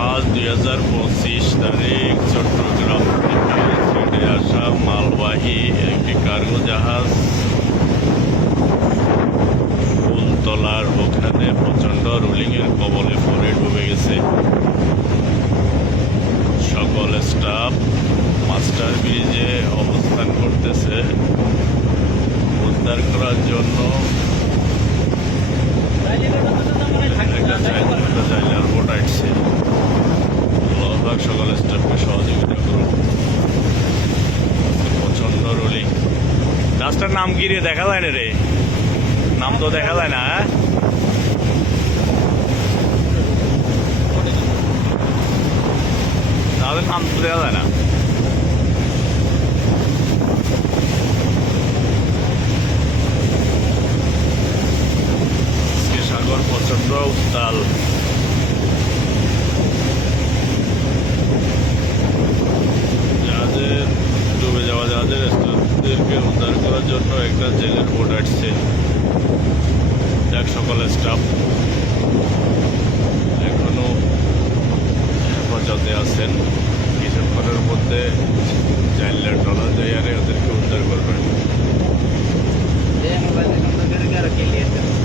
5/2025 তারিখ চট্টগ্রাম থেকে ছেড়ে আসা মালবাহী একটি কার্গো জাহাজ ফুলতলার ওখানে প্রচণ্ড রোলিংয়ের কবলে পড়ে ডুবে গেছে। সকল স্টাফ মাস্টার ব্রিজে অবস্থান করতেছে উদ্ধার করার জন্য। জাইলার বোট আসছে, সকল স্টাফকে সহযোগিতা করুন। প্রচন্ড রোলিং। গাছটার নাম কি রে? দেখা যায় না রে, নাম তো দেখা যায় না। তাদের নাম তো দেখা যায় না। সাগর প্রচন্ড উত্তাল। জাহাজের ডুবে যাওয়া জাহাজের স্টাফদেরকে উদ্ধার করার জন্য একটা জেলের বোট আসছে। যাক, সকল স্টাফ এখনো হেফাজতে আছেন। কিছুক্ষণের মধ্যে জাইলার ট্রলার জায়ারে ওদেরকে উদ্ধার করবেন।